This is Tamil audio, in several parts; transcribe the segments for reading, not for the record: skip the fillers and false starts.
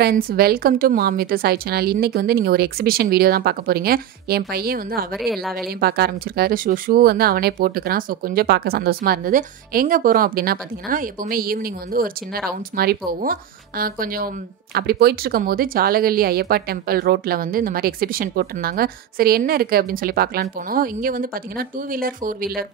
Friends, welcome to mom with chai channel. இன்றைக்கி வந்து நீங்கள் ஒரு எக்ஸிபிஷன் வீடியோ தான் பார்க்க போகிறீங்க. என் பையன் வந்து அவரே எல்லா வேலையும் பார்க்க ஆரம்பிச்சிருக்காரு. ஷூ வந்து அவனே போட்டுக்கிறான். ஸோ கொஞ்சம் பார்க்க சந்தோஷமாக இருந்தது. எங்கே போகிறோம் அப்படின்னா பார்த்தீங்கன்னா, எப்போவுமே ஈவினிங் வந்து ஒரு சின்ன ரவுண்ட்ஸ் மாதிரி போவோம். கொஞ்சம் அப்படி போயிட்டுருக்கும் போது ஜாலகல்லி ஐயப்பா டெம்பிள் ரோட்டில் வந்து இந்த மாதிரி எக்ஸிபிஷன் போட்டிருந்தாங்க. சரி என்ன இருக்குது அப்படின்னு சொல்லி பார்க்கலான்னு போனோம். இங்கே வந்து பார்த்தீங்கன்னா 2 வீலர் 4 வீலர்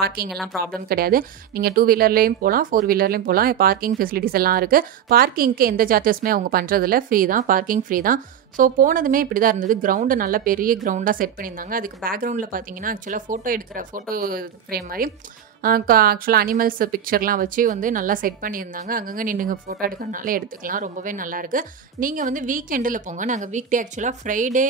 பார்க்கிங் எல்லாம் ப்ராப்ளம் கிடையாது. நீங்கள் 2 வீலர்லேயும் போகலாம், 4 வீலர்லேயும் போகலாம். பார்க்கிங் ஃபெசிலிட்டிஸ் எல்லாம் இருக்குது. பார்க்கிங்க்கு எந்த சார்ஜஸுமே அவங்க பண்ணுறதில்ல, ஃப்ரீ தான், பார்க்கிங் ஃப்ரீ தான். ஸோ போனதுமே இப்படி தான் இருந்தது. கிரவுண்டு நல்ல பெரிய கிரவுண்டாக செட் பண்ணியிருந்தாங்க. அதுக்கு பேக்ரவுண்டில் பார்த்தீங்கன்னா ஆக்சுவலாக ஃபோட்டோ எடுக்கிற ஃபோட்டோ ஃப்ரேம் மாதிரி ஆக்சுவலாக அனிமல்ஸ் பிக்சர்லாம் வச்சு வந்து நல்லா செட் பண்ணியிருந்தாங்க. அங்கங்கே நீங்கள் ஃபோட்டோ எடுக்கிறனால எடுத்துக்கலாம். ரொம்பவே நல்லாயிருக்கு. நீங்கள் வந்து வீக்கெண்டில் போங்க. நாங்கள் வீக்டே ஆக்சுவலாக ஃப்ரைடே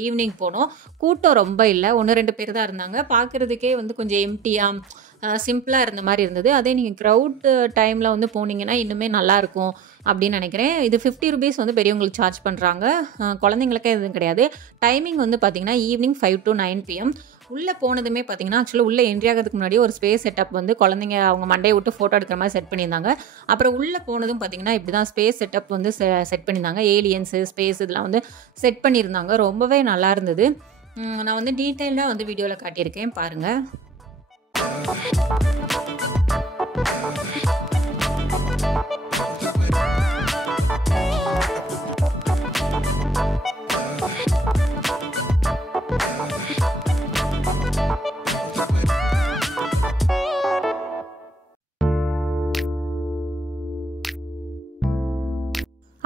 ஈவினிங் போனோம். கூட்டம் ரொம்ப இல்லை, 1-2 பேர் தான் இருந்தாங்க. பார்க்குறதுக்கே வந்து கொஞ்சம் எம்டியாக சிம்பிளாக இருந்த மாதிரி இருந்தது. அதே நீங்கள் க்ரௌட் டைமில் வந்து போனீங்கன்னா இன்னுமே நல்லாயிருக்கும் அப்படின்னு நினைக்கிறேன். இது 50 ருபீஸ் வந்து பெரியவங்களுக்கு சார்ஜ் பண்ணுறாங்க. குழந்தைங்களுக்கே எதுவும் கிடையாது. டைமிங் வந்து பார்த்திங்கன்னா ஈவினிங் 5 to 9 PM. உள்ளே போனதுமே பார்த்தீங்கன்னா ஆக்சுவலாக உள்ளே என்ட்ரி ஆகிறதுக்கு முன்னாடி ஒரு ஸ்பேஸ் செட்டப் வந்து குழந்தைங்க அவங்க மண்டையை விட்டு ஃபோட்டோ எடுக்கிற மாதிரி செட் பண்ணியிருந்தாங்க. அப்புறம் உள்ளே போனதும் பார்த்தீங்கன்னா இப்படி தான் ஸ்பேஸ் செட்டப் வந்து செட் பண்ணியிருந்தாங்க. ஏலியன்ஸு ஸ்பேஸ் இதெல்லாம் வந்து செட் பண்ணியிருந்தாங்க. ரொம்பவே நல்லா இருந்தது. நான் வந்து டீட்டெயிலாக வந்து வீடியோவில் காட்டியிருக்கேன், பாருங்கள்.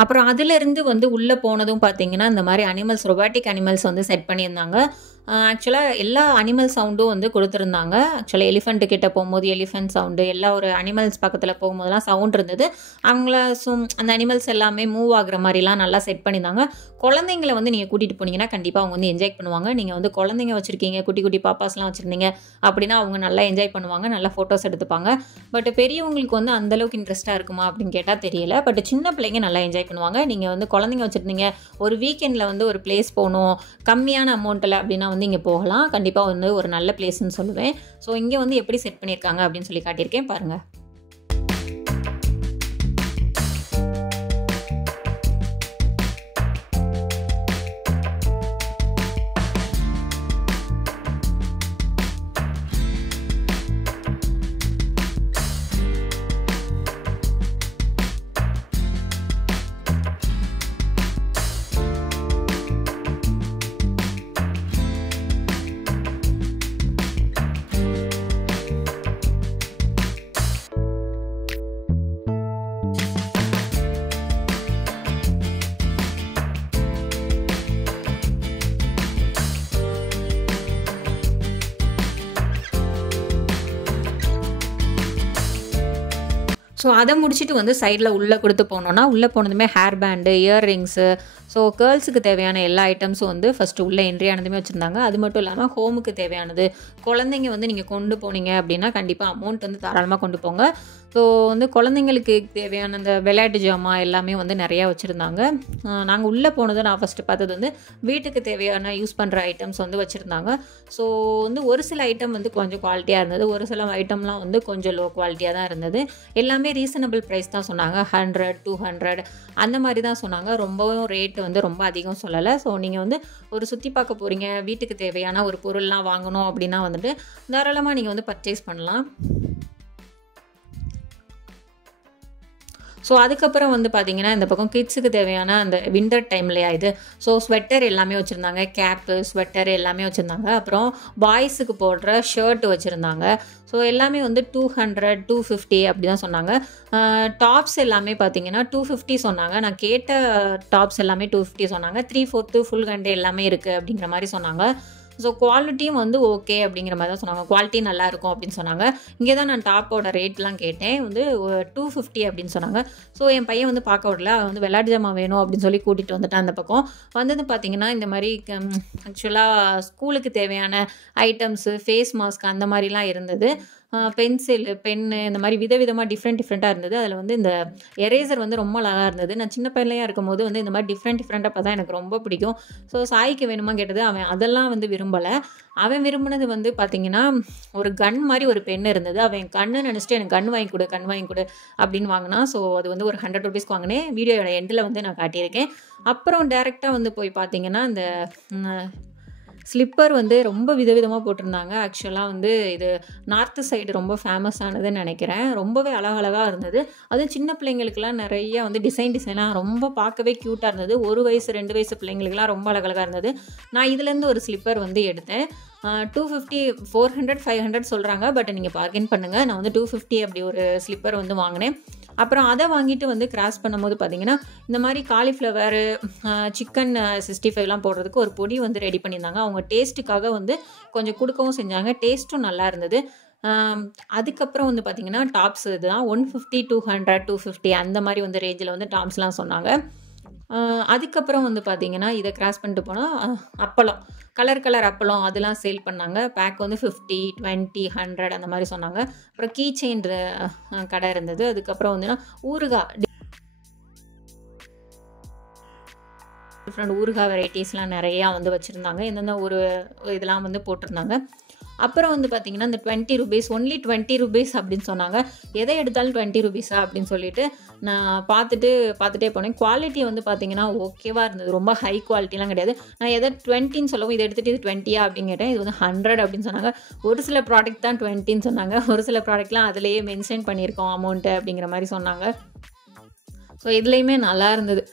அப்புறம் அதிலிருந்து வந்து உள்ளே போனதும் பார்த்தீங்கன்னா இந்த மாதிரி அனிமல்ஸ், ரொபாட்டிக் அனிமல்ஸ் வந்து செட் பண்ணியிருந்தாங்க. ஆக்சுவலாக எல்லா அனிமல் சவுண்டும் வந்து கொடுத்துருந்தாங்க. ஆக்சுவலாக எலிஃபெண்ட் கிட்ட போகும்போது எலிஃபெண்ட் சவுண்டு, எல்லா ஒரு அனிமல்ஸ் பக்கத்தில் போகும்போதெல்லாம் சவுண்ட் இருந்தது. அவங்கள அந்த அனிமல்ஸ் எல்லாமே மூவ் ஆகுற மாதிரிலாம் நல்லா செட் பண்ணியிருந்தாங்க. குழந்தைங்களை வந்து நீங்கள் கூட்டிகிட்டு போனீங்கன்னா கண்டிப்பாக அவங்க வந்து என்ஜாய் பண்ணுவாங்க. நீங்கள் வந்து குழந்தைங்க வச்சுருக்கீங்க, குட்டி குட்டி பாப்பாஸ்லாம் வச்சுருந்தீங்க அப்படின்னா அவங்க நல்லா என்ஜாய் பண்ணுவாங்க, நல்லா ஃபோட்டோஸ் எடுத்துப்பாங்க. பட் பெரியவங்களுக்கு வந்து அந்தளவுக்கு இன்ட்ரெஸ்ட்டாக இருக்குமா அப்படின்னு கேட்டால் தெரியல. பட் சின்ன பிள்ளைங்க நல்லா என்ஜாய் பண்ணுவாங்க. நீங்கள் வந்து குழந்தைங்க வச்சுருந்தீங்க, ஒரு வீக்கெண்டில் வந்து ஒரு பிளேஸ் போகணும் கம்மியான அமௌண்ட்டில் அப்படின்னா வந்து இங்கே போகலாம். கண்டிப்பாக வந்து ஒரு நல்ல பிளேஸ்ன்னு சொல்லுவேன். ஸோ இங்கே வந்து எப்படி செட் பண்ணியிருக்காங்க அப்படின்னு சொல்லி காட்டியிருக்கேன், பாருங்கள். ஸோ அதை முடிச்சுட்டு வந்து சைடில் உள்ளே கொடுத்து போனோன்னா, உள்ளே போனதுமே ஹேர் பேண்டு, இயர்ரிங்ஸு, ஸோ கேர்ள்ஸுக்கு தேவையான எல்லா ஐட்டம்ஸும் வந்து ஃபஸ்ட்டு உள்ளே என்ட்ரி ஆனதுமே வச்சுருந்தாங்க. அது மட்டும் இல்லாமல் ஹோமுக்கு தேவையானது, குழந்தைங்க வந்து நீங்கள் கொண்டு போனீங்க அப்படின்னா கண்டிப்பாக அமௌண்ட் வந்து தாராளமாக கொண்டு போங்க. ஸோ வந்து குழந்தைங்களுக்கு தேவையான அந்த விளையாட்டு ஜாமான் எல்லாமே வந்து நிறையா வச்சுருந்தாங்க. நாங்கள் உள்ளே போனது நான் ஃபஸ்ட்டு பார்த்தது வந்து வீட்டுக்கு தேவையான யூஸ் பண்ணுற ஐட்டம்ஸ் வந்து வச்சுருந்தாங்க. ஸோ வந்து ஒரு சில ஐட்டம் வந்து கொஞ்சம் குவாலிட்டியாக இருந்தது, ஒரு சில ஐட்டம்லாம் வந்து கொஞ்சம் லோ குவாலிட்டியாக தான் இருந்தது. எல்லாமே ரீசனபிள் ப்ரைஸ் தான் சொன்னாங்க. 100, 200 அந்த மாதிரி தான் சொன்னாங்க. ரொம்பவும் ரேட்டு வந்து ரொம்ப அதிகம் சொல்லலை. ஸோ நீங்கள் வந்து ஒரு சுற்றி பார்க்க போகிறீங்க, வீட்டுக்கு தேவையான ஒரு பொருள்லாம் வாங்கணும் அப்படின்னா வந்துட்டு தாராளமாக நீங்கள் வந்து பர்ச்சேஸ் பண்ணலாம். ஸோ அதுக்கப்புறம் வந்து பார்த்திங்கன்னா இந்த பக்கம் கிட்ஸுக்கு தேவையான அந்த வின்டர் டைம்லையா இது, ஸோ ஸ்வெட்டர் எல்லாமே வச்சுருந்தாங்க, கேப்பு ஸ்வெட்டர் எல்லாமே வச்சுருந்தாங்க. அப்புறம் பாய்ஸுக்கு போடுற ஷர்ட் வச்சுருந்தாங்க. ஸோ எல்லாமே வந்து 200, 250 அப்படி தான் சொன்னாங்க. டாப்ஸ் எல்லாமே பார்த்தீங்கன்னா 250 சொன்னாங்க. நான் கேட்ட டாப்ஸ் எல்லாமே 250 சொன்னாங்க. 3/4 ஃபுல் கண்டு எல்லாமே இருக்குது அப்படிங்கிற மாதிரி சொன்னாங்க. ஸோ குவாலிட்டியும் வந்து ஓகே அப்படிங்கிற மாதிரி தான் சொன்னாங்க. குவாலிட்டி நல்லாயிருக்கும் அப்படின்னு சொன்னாங்க. இங்கே தான் நான் டாப்போட ரேட்லாம் கேட்டேன், வந்து 250 அப்படின்னு சொன்னாங்க. ஸோ என் பையன் வந்து பார்க்க விடல, அவன் வந்து விளையாட்டு ஜாமான் வேணும் அப்படின்னு சொல்லி கூட்டிகிட்டு வந்துட்டான். அந்த பக்கம் வந்தது பார்த்திங்கன்னா இந்த மாதிரி ஆக்சுவலாக ஸ்கூலுக்கு தேவையான ஐட்டம்ஸு, ஃபேஸ் மாஸ்க் அந்த மாதிரிலாம் இருந்தது. பென்சில், பென்னு இந்த மாதிரி விதவிதமாக டிஃப்ரெண்ட்டாக இருந்தது. அதில் வந்து இந்த எரேசர் வந்து ரொம்ப அழகாக இருந்தது. நான் சின்ன பையன்லையாக இருக்கும்போது வந்து இந்த மாதிரி டிஃப்ரெண்ட்டாக பார்த்தா எனக்கு ரொம்ப பிடிக்கும். ஸோ சாய்க்கு வேணுமா கேட்டது. அவன் அதெல்லாம் வந்து விரும்பலை. அவன் விரும்பினது வந்து பார்த்திங்கன்னா ஒரு கன் மாதிரி ஒரு பென் இருந்தது. அவன் கண்ணை நினச்சிட்டு எனக்கு கன் வாங்கி கொடு அப்படின்னு வாங்கினான். ஸோ அது வந்து ஒரு 100 ரூபீஸ்க்கு வாங்கினேன். வீடியோட எண்டில் வந்து நான் காட்டியிருக்கேன். அப்புறம் டேரெக்டாக வந்து போய் பார்த்திங்கன்னா இந்த ஸ்லிப்பர் வந்து ரொம்ப விதவிதமாக போட்டிருந்தாங்க. ஆக்சுவலாக வந்து இது நார்த்து சைடு ரொம்ப ஃபேமஸ் ஆனதுன்னு நினைக்கிறேன். ரொம்பவே அழகழகாக இருந்தது. அதுவும் சின்ன பிள்ளைங்களுக்குலாம் நிறைய வந்து டிசைனாக ரொம்ப பார்க்கவே க்யூட்டாக இருந்தது. 1 வயசு 2 வயசு பிள்ளைங்களுக்குலாம் ரொம்ப அழகழகாக இருந்தது. நான் இதுலேருந்து ஒரு ஸ்லிப்பர் வந்து எடுத்தேன். 250, 400, 500 சொல்கிறாங்க. பட் நீங்கள் பார்கெயின் பண்ணுங்கள். நான் வந்து 250 அப்படி ஒரு ஸ்லிப்பர் வந்து வாங்கினேன். அப்புறம் அதை வாங்கிட்டு வந்து கிராஸ் பண்ணும்போது பார்த்திங்கன்னா இந்த மாதிரி காலிஃப்ளவர், சிக்கன் 65லாம் போடுறதுக்கு ஒரு பொடி வந்து ரெடி பண்ணியிருந்தாங்க. அவங்க டேஸ்ட்டுக்காக வந்து கொஞ்சம் கொடுக்கவும் செஞ்சாங்க. டேஸ்ட்டும் நல்லா இருந்தது. அதுக்கப்புறம் வந்து பார்த்திங்கன்னா டாப்ஸ் இதுதான் 150, 200, 250 அந்த மாதிரி வந்து ரேஞ்சில் வந்து டாப்ஸ்லாம் சொன்னாங்க. அதுக்கப்புறம் வந்து பார்த்திங்கன்னா இதை கிராஸ் பண்ணிட்டு போனால் அப்பளம், கலர் அப்பளம் அதெல்லாம் சேல் பண்ணாங்க. பேக் வந்து 50, 20, 100 அந்த மாதிரி சொன்னாங்க. அப்புறம் கீ செயின் கடை இருந்தது. அதுக்கப்புறம் வந்துன்னா டிஃப்ரெண்ட் ஊறுகாய் வெரைட்டிஸ்லாம் நிறையா வந்து வச்சுருந்தாங்க. எந்தெந்த ஒரு இதெல்லாம் வந்து போட்டிருந்தாங்க. அப்புறம் வந்து பார்த்திங்கன்னா இந்த 20 ரூபீஸ், ஒன்லி 20 ரூபீஸ் அப்படின்னு சொன்னாங்க. எதை எடுத்தாலும் 20 ரூபீஸா அப்படின்னு சொல்லிட்டு நான் பார்த்துட்டே போனேன். குவாலிட்டி வந்து பார்த்திங்கன்னா ஓகேவாக இருந்தது. ரொம்ப ஹை குவாலிட்டிலாம் கிடையாது. நான் எதை 20ன்னு சொல்லவும் இதை எடுத்துகிட்டு இது 20யா அப்படின்னு கேட்டேன். இது வந்து 100 அப்படின்னு சொன்னாங்க. ஒரு சில ப்ராடக்ட் தான் 20ன்னு சொன்னாங்க. ஒரு சில ப்ராடக்ட்லாம் அதிலேயே மென்ஷன் பண்ணியிருக்கோம் அமௌண்ட்டு அப்படிங்கிற மாதிரி சொன்னாங்க. ஸோ இதுலேயுமே நல்லா இருந்தது.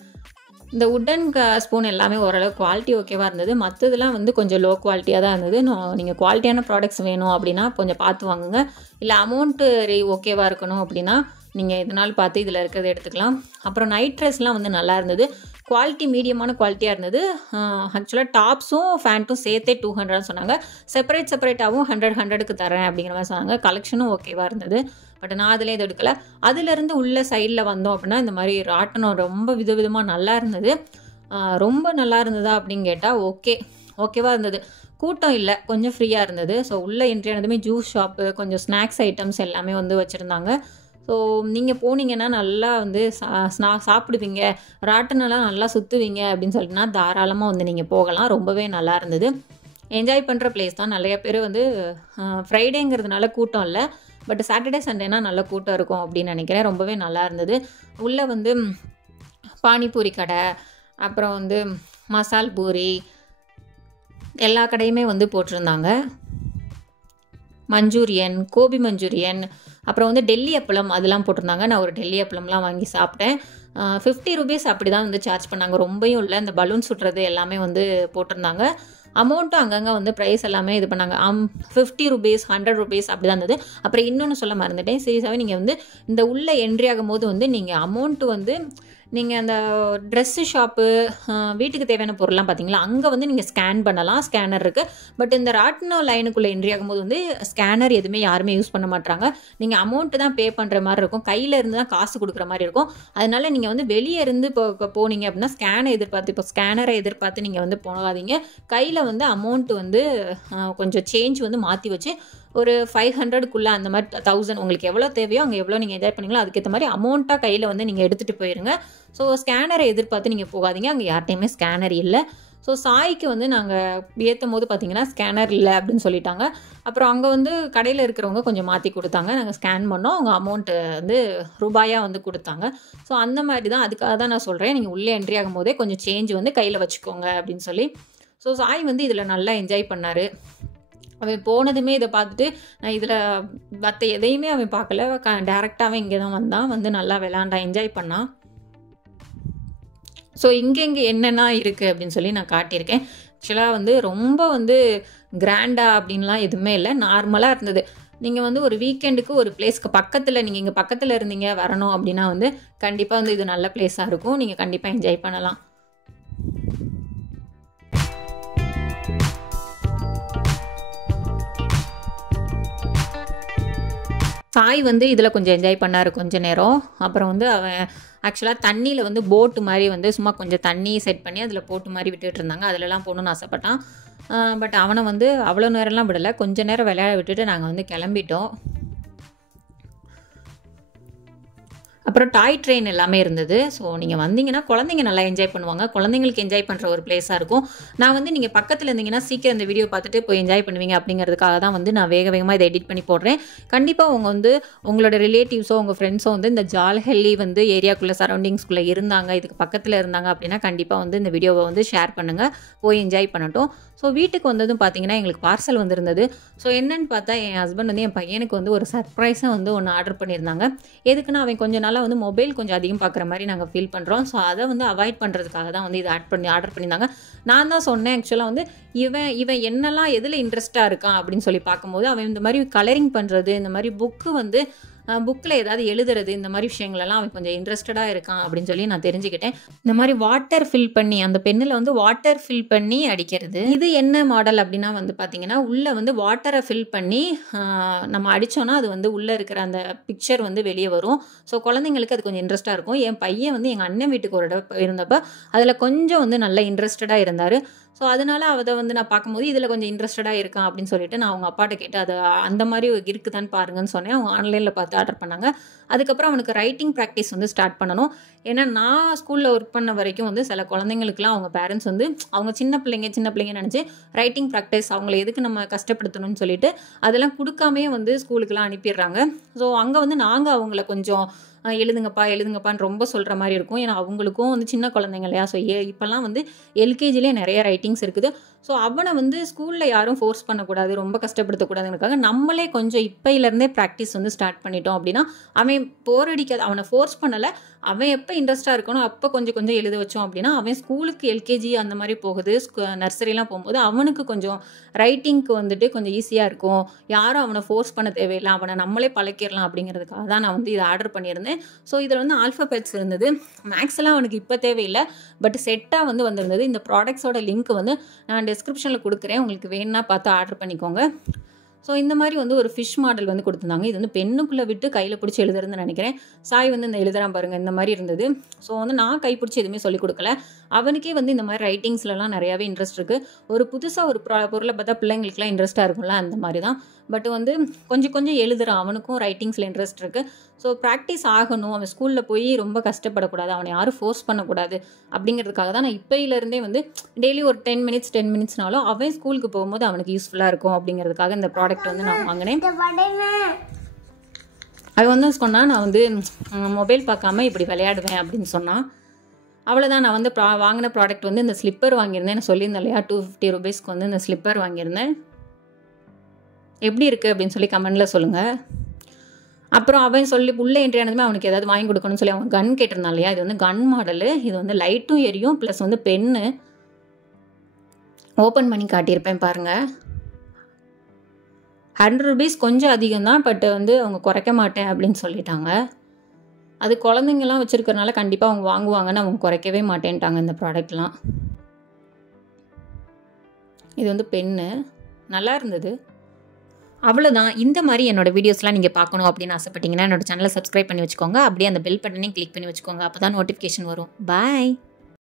இந்த உட்டன் ஸ்பூன் எல்லாமே ஓரளவு குவாலிட்டி ஓகேவாக இருந்தது. மற்றதெல்லாம் வந்து கொஞ்சம் லோ குவாலிட்டியாக தான் இருந்தது. நீங்கள் குவாலிட்டியான ப்ராடக்ட்ஸ் வேணும் அப்படின்னா கொஞ்சம் பார்த்து வாங்குங்க. இல்லை அமௌண்ட்டு ஓகேவாக இருக்கணும் அப்படின்னா நீங்கள் இதனால் பார்த்து இதில் இருக்கிறத எடுத்துக்கலாம். அப்புறம் நைட் ட்ரெஸ்லாம் வந்து நல்லா இருந்தது. குவாலிட்டி மீடியமான குவாலிட்டியாக இருந்தது. ஆக்சுவலாக டாப்ஸும் ஃபேண்ட்டும் சேர்த்தே 200 சொன்னாங்க. செப்பரேட்டாகவும் 100க்கு தரேன் அப்படிங்கிற மாதிரி சொன்னாங்க. கலெக்ஷனும் ஓகேவாக இருந்தது. பட் நான் அதில் இது எடுக்கலை. அதிலேருந்து உள்ள சைடில் வந்தோம் அப்படின்னா இந்த மாதிரி ராட்டனம் ரொம்ப விதவிதமாக நல்லா இருந்தது. ரொம்ப நல்லா இருந்ததா அப்படின்னு கேட்டால் ஓகேவாக இருந்தது. கூட்டம் இல்லை, கொஞ்சம் ஃப்ரீயாக இருந்தது. ஸோ உள்ளே என்ட்ரி ஆனதுமே ஜூஸ் ஷாப்பு, கொஞ்சம் ஸ்நாக்ஸ் ஐட்டம்ஸ் எல்லாமே வந்து வச்சுருந்தாங்க. ஸோ நீங்கள் போனீங்கன்னா நல்லா வந்து சாப்பிடுவீங்க, ராட்டனெல்லாம் நல்லா சுற்றுவீங்க அப்படின்னு சொல்லிட்டுனா தாராளமாக வந்து நீங்கள் போகலாம். ரொம்பவே நல்லா இருந்தது. என்ஜாய் பண்ணுற பிளேஸ் தான். நிறைய பேர் வந்து ஃப்ரைடேங்கிறதுனால கூட்டம் இல்லை. பட் சாட்டர்டே சண்டேனா நல்ல கூட்டம் இருக்கும் அப்படின்னு நினைக்கிறேன். ரொம்பவே நல்லா இருந்தது. உள்ளே வந்து பானிபூரி கடை, அப்புறம் வந்து மசால் பூரி எல்லா கடையுமே வந்து போட்டிருந்தாங்க. மஞ்சூரியன், கோபி மஞ்சூரியன், அப்புறம் வந்து டெல்லி அப்பளம் அதெல்லாம் போட்டிருந்தாங்க. நான் ஒரு டெல்லி அப்பளம்லாம் வாங்கி சாப்பிட்டேன். 50 ரூபீஸ் அப்படி தான் வந்து சார்ஜ் பண்ணாங்க. ரொம்பவும் இல்லை. இந்த பலூன் சுட்டுறது எல்லாமே வந்து போட்டிருந்தாங்க. அமௌண்ட்டும் அங்கங்கே வந்து ப்ரைஸ் எல்லாமே இது பண்ணாங்க. 50 ரூபீஸ், 100 ரூபீஸ் அப்படி தான் இருந்தது. அப்புறம் இன்னொன்று சொல்ல மறந்துட்டேன். சீரியஸாகவே நீங்கள் வந்து இந்த உள்ளே என்ட்ரி ஆகும்போது வந்து நீங்கள் அமௌண்ட்டு வந்து நீங்கள் அந்த ட்ரெஸ்ஸு ஷாப்பு, வீட்டுக்கு தேவையான பொருள்லாம் பார்த்தீங்களா, அங்கே வந்து நீங்கள் ஸ்கேன் பண்ணலாம். ஸ்கேனர் இருக்குது. பட் இந்த ராட்டினம் லைனுக்குள்ளே என்ட்ரி ஆகும்போது வந்து ஸ்கேனர் எதுவுமே யாருமே யூஸ் பண்ண மாட்டாங்க. நீங்கள் அமௌண்ட்டு தான் பே பண்ணுற மாதிரி இருக்கும். கையில் இருந்து தான் காசு கொடுக்குற மாதிரி இருக்கும். அதனால் நீங்கள் வந்து வெளியே இருந்து போனீங்க அப்படின்னா ஸ்கேனரை எதிர்பார்த்து நீங்கள் வந்து போகாதீங்க. கையில் வந்து அமௌண்ட்டு வந்து கொஞ்சம் சேஞ்ச் வந்து மாற்றி வச்சு ஒரு 500க்குள்ளே அந்த மாதிரி 1000 உங்களுக்கு எவ்வளோ தேவையோ அங்கே எவ்வளோ நீங்கள் என்ஜாய் பண்ணீங்களோ அதுக்கேற்ற மாதிரி அமௌண்ட்டாக கையில் வந்து நீங்கள் எடுத்துகிட்டு போயிருங்க. ஸோ ஸ்கேனரை எதிர்பார்த்து நீங்கள் போகாதீங்க. அங்கே யார்ட்டையுமே ஸ்கேனர் இல்லை. ஸோ சாய்க்கு வந்து நாங்கள் ஏற்றும் போது பார்த்தீங்கன்னா ஸ்கேனர் இல்லை அப்படின்னு சொல்லிட்டாங்க. அப்புறம் அங்கே வந்து கடையில் இருக்கிறவங்க கொஞ்சம் மாற்றி கொடுத்தாங்க. நாங்கள் ஸ்கேன் பண்ணோம். அவங்க அமௌண்ட்டு வந்து ரூபாயாக வந்து கொடுத்தாங்க. ஸோ அந்த மாதிரி தான். அதுக்காக தான் நான் சொல்கிறேன், நீங்கள் உள்ளே என்ட்ரி ஆகும் போதே கொஞ்சம் சேஞ்ச் வந்து கையில் வச்சுக்கோங்க அப்படின்னு சொல்லி. ஸோ சாய் வந்து இதில் நல்லா என்ஜாய் பண்ணார். அவன் போனதுமே இதை பார்த்துட்டு நான் இதில் மற்ற எதையுமே அவன் பார்க்கல. டேரெக்டாகவே இங்கே தான் வந்து நல்லா விளாண்டான், என்ஜாய் பண்ணான். ஸோ இங்கே என்னென்ன இருக்குது அப்படின்னு சொல்லி நான் காட்டியிருக்கேன். ஆக்சுவலாக வந்து ரொம்ப வந்து கிராண்டாக அப்படின்லாம் எதுவுமே இல்லை, நார்மலாக இருந்தது. நீங்கள் வந்து ஒரு வீக்கெண்டுக்கு ஒரு பிளேஸ்க்கு பக்கத்தில், நீங்கள் இங்கே பக்கத்தில் இருந்தீங்க வரணும் அப்படின்னா வந்து கண்டிப்பாக வந்து இது நல்ல பிளேஸாக இருக்கும். நீங்கள் கண்டிப்பாக என்ஜாய் பண்ணலாம். சாய் வந்து இதில் கொஞ்சம் என்ஜாய் பண்ணார் கொஞ்ச நேரம். அப்புறம் வந்து அவன் ஆக்சுவலாக தண்ணியில் வந்து போட்டு மாதிரி வந்து சும்மா கொஞ்சம் தண்ணி செட் பண்ணி அதில் போட்டு மாதிரி விட்டுட்டு இருந்தாங்க. அதிலலாம் போகணுன்னு ஆசைப்பட்டான். பட் அவனை வந்து அவ்வளோ நேரம்லாம் விடலை. கொஞ்சம் நேரம் விளையாட விட்டுட்டு நாங்கள் வந்து கிளம்பிட்டோம். அப்புறம் டாய் ட்ரெயின் எல்லாமே இருந்தது. ஸோ நீங்கள் வந்தீங்கன்னா குழந்தைங்க நல்லா என்ஜாய் பண்ணுவாங்க. குழந்தைங்களுக்கு என்ஜாய் பண்ணுற ஒரு பிளேஸாக இருக்கும். நான் வந்து நீங்கள் பக்கத்தில் இருந்தீங்கன்னா சீக்கிரம் இந்த வீடியோ பார்த்துட்டு போய் என்ஜாய் பண்ணுவீங்க அப்படிங்கிறதுக்காக தான் வந்து நான் வேகமாக இதை எடிட் பண்ணி போடுறேன். கண்டிப்பாக அவங்க வந்து உங்களோட ரிலேட்டிவ்ஸோ உங்கள் ஃப்ரெண்ட்ஸோ வந்து இந்த ஜால்ஹல்லி வந்து ஏரியாக்குள்ளே சரௌண்டிங்ஸ்குள்ளே இருந்தாங்க, இதுக்கு பக்கத்தில் இருந்தாங்க அப்படின்னா கண்டிப்பாக வந்து இந்த வீடியோவை வந்து ஷேர் பண்ணுங்கள், போய் என்ஜாய் பண்ணட்டும். ஸோ வீட்டுக்கு வந்ததும் பார்த்தீங்கன்னா எங்களுக்கு பார்சல் வந்திருந்தது. ஸோ என்னென்னு பார்த்தா என் ஹஸ்பண்ட் வந்து என் பையனுக்கு வந்து ஒரு சர்ப்ரைஸாக வந்து ஒன்று ஆர்டர் பண்ணியிருந்தாங்க. எதுக்குன்னா அவன் கொஞ்சம் நாளாக வந்து மொபைல் கொஞ்சம் அதிகம் பார்க்குற மாதிரி நாங்கள் ஃபீல் பண்ணுறோம். ஸோ அதை வந்து அவாய்ட் பண்ணுறதுக்காக தான் வந்து இதை ஆர்டர் பண்ணியிருந்தாங்க. நான் தான் சொன்னேன் ஆக்சுவலாக வந்து இவன் என்னெல்லாம் எதில் இன்ட்ரெஸ்ட்டாக இருக்கான் அப்படின்னு சொல்லி பார்க்கும்போது அவன் இந்த மாதிரி கலரிங் பண்ணுறது, இந்த மாதிரி புக்கில் ஏதாவது எழுதுறது, இந்த மாதிரி விஷயங்களெல்லாம் அவன் கொஞ்சம் இன்ட்ரெஸ்டடாக இருக்கான் அப்படின்னு சொல்லி நான் தெரிஞ்சுக்கிட்டேன். இந்த மாதிரி வாட்டர் ஃபில் பண்ணி அந்த பென்னில் வந்து வாட்டர் ஃபில் பண்ணி அடிக்கிறது. இது என்ன மாடல் அப்படின்னா வந்து பார்த்தீங்கன்னா உள்ளே வந்து வாட்டரை ஃபில் பண்ணி நம்ம அடித்தோன்னா அது வந்து உள்ளே இருக்கிற அந்த பிக்சர் வந்து வெளியே வரும். ஸோ குழந்தைங்களுக்கு அது கொஞ்சம் இன்ட்ரெஸ்ட்டாக இருக்கும். என் பையன் வந்து எங்கள் அண்ணன் வீட்டுக்கு ஒரு இடம் இருந்தப்போ அதில் கொஞ்சம் வந்து நல்லா இன்ட்ரெஸ்டடாக இருந்தார். ஸோ அதனால் அதை வந்து நான் பார்க்கும்போது இதில் கொஞ்சம் இன்ட்ரெஸ்டடாக இருக்கான் அப்படின்னு சொல்லிட்டு நான் அவங்க அப்பாட்ட கேட்டு அது அந்த மாதிரி இருக்குதான்னு பாருங்கன்னு சொன்னேன். அவங்க ஆன்லைனில் பார்த்து ஆர்டர் பண்ணாங்க. அதுக்கப்புறம் அவனுக்கு ரைட்டிங் ப்ராக்டிஸ் வந்து ஸ்டார்ட் பண்ணணும். ஏன்னா நான் ஸ்கூலில் ஒர்க் பண்ண வரைக்கும் வந்து சில குழந்தைங்களுக்குலாம் அவங்க பேரண்ட்ஸ் வந்து அவங்க சின்ன பிள்ளைங்க நினச்சி ரைட்டிங் ப்ராக்டிஸ் அவங்கள எதுக்கு நம்ம கஷ்டப்படுத்தணும்னு சொல்லிட்டு அதெல்லாம் கொடுக்காமே வந்து ஸ்கூலுக்குலாம் அனுப்பிடுறாங்க. ஸோ அங்கே வந்து நாங்கள் அவங்கள கொஞ்சம் எழுதுங்கப்பான்னு ரொம்ப சொல்கிற மாதிரி இருக்கும். ஏன்னா அவங்களுக்கும் வந்து சின்ன குழந்தைங்க இல்லையா. ஸோ இப்போல்லாம் வந்து எல்கேஜிலே நிறைய ரைட்டிங்ஸ் இருக்குது. ஸோ அவனை வந்து ஸ்கூலில் யாரும் ஃபோர்ஸ் பண்ணக்கூடாது, ரொம்ப கஷ்டப்படுத்தக்கூடாதுங்கிறதுக்காக நம்மளே கொஞ்சம் இப்போலேருந்தே ப்ராக்டிஸ் வந்து ஸ்டார்ட் பண்ணிட்டோம் அப்படின்னா அவன் போர் அடிக்காது. அவனை ஃபோர்ஸ் பண்ணலை, அவன் எப்போ இன்ட்ரெஸ்ட்டாக இருக்கணும் அப்போ கொஞ்சம் எழுத வச்சோம் அப்படின்னா அவன் ஸ்கூலுக்கு எல்கேஜி அந்த மாதிரி போகுது, நர்சரிலாம் போகும்போது அவனுக்கு கொஞ்சம் ரைட்டிங்க்கு வந்துட்டு கொஞ்சம் ஈஸியாக இருக்கும். யாரும் அவனை ஃபோர்ஸ் பண்ண தேவையில்லை, அவனை நம்மளே பழக்கிடலாம் அப்படிங்கிறதுக்காக தான் நான் வந்து இதை ஆர்டர் பண்ணியிருந்தேன். ஸோ இதில் வந்து ஆல்ஃபபெட்ஸ் இருந்தது. மேக்ஸ்லாம் அவனுக்கு இப்போ தேவையில்லை, பட் செட்டாக வந்து வந்திருந்தது. இந்த ப்ராடக்ட்ஸோட லிங்க் வந்து நான் டிஸ்கிரிப்ஷனில் கொடுக்குறேன், உங்களுக்கு வேணும்னா பார்த்து ஆர்டர் பண்ணிக்கோங்க. ஸோ இந்த மாதிரி வந்து ஒரு ஃபிஷ் மாடல் வந்து கொடுத்துருந்தாங்க. இது வந்து பெண்ணுக்குள்ளே விட்டு கையில் பிடிச்சி எழுதுறதுன்னு நினைக்கிறேன். சாய் வந்து இந்த எழுதுறான் பாருங்கள், இந்த மாதிரி இருந்தது. ஸோ வந்து நான் கை பிடிச்சி எதுவுமே சொல்லிக் கொடுக்கல. அவனுக்கே வந்து இந்த மாதிரி ரைட்டிங்ஸ்லலாம் நிறையாவே இன்ட்ரெஸ்ட் இருக்குது. ஒரு புதுசாக ஒரு பொருளை பார்த்தா பிள்ளைங்களுக்குலாம் இன்ட்ரெஸ்ட்டாக இருக்கும்ல, அந்த மாதிரி தான். பட் வந்து கொஞ்சம் எழுதுறான், அவனுக்கும் ரைட்டிங்ஸில் இன்ட்ரெஸ்ட் இருக்குது. ஸோ ப்ராக்டிஸ் ஆகணும், அவன் ஸ்கூலில் போய் ரொம்ப கஷ்டப்படக்கூடாது, அவனை யாரும் ஃபோர்ஸ் பண்ணக்கூடாது அப்படிங்கிறதுக்காக தான் நான் இப்போயிலேருந்தே வந்து டெய்லி ஒரு 10 மினிட்ஸ்னாலும் அவன் ஸ்கூலுக்கு போகும்போது அவனுக்கு யூஸ்ஃபுல்லாக இருக்கும் அப்படிங்கிறதுக்காக இந்த ப்ராடக்ட் வந்து நான் வாங்கினேன். அவன் வந்து சொன்னால் நான் வந்து மொபைல் பார்க்காம இப்படி விளையாடுவேன் அப்படின்னு சொன்னான். அவ்வளோதான். நான் வந்து வாங்கின ப்ராடக்ட் வந்து இந்த ஸ்லிப்பர் வாங்கியிருந்தேன். நான் சொல்லியிருந்தேன் இல்லையா, 250 ரூபீஸ்க்கு வந்து இந்த ஸ்லிப்பர் வாங்கியிருந்தேன். எப்படி இருக்குது அப்படின்னு சொல்லி கமெண்டில் சொல்லுங்கள். அப்புறம் அவன் சொல்லி உள்ளே என்ட்ரி ஆனதுமே அவனுக்கு ஏதாவது வாங்கி கொடுக்கணும்னு சொல்லி அவன் கன் கேட்டிருந்தான் இல்லையா. இது வந்து கன் மாடலு, இது வந்து லைட்டும் எரியும், ப்ளஸ் வந்து பென்னு ஓப்பன் பண்ணி காட்டியிருப்பேன் பாருங்கள். 100 ரூபீஸ் கொஞ்சம் அதிகம் தான், பட் வந்து அவங்க குறைக்க மாட்டேன் அப்படின்னு சொல்லிட்டாங்க. அது குழந்தைங்கலாம் வச்சுருக்கறனால கண்டிப்பாக அவங்க வாங்குவாங்கன்னு அவங்க குறைக்கவே மாட்டேன்ட்டாங்க இந்த ப்ராடக்ட்லாம். இது வந்து பென்னு நல்லா இருந்தது. அவ்வளோதான். இந்த மாதிரி என்னோடய வீடியோஸ்லாம் நீங்கள் பார்க்கணும் அப்படின்னு ஆசைப்பட்டீங்கன்னா என்னோட சேனலை சப்ஸ்கிரைப் பண்ணி வச்சுக்கோங்க. அப்படியே அந்த பெல் பட்டனையும் கிளிக் பண்ணி வச்சுக்கோங்க. அப்போ தான் நோட்டிஃபிகேஷன் வரும். பாய்.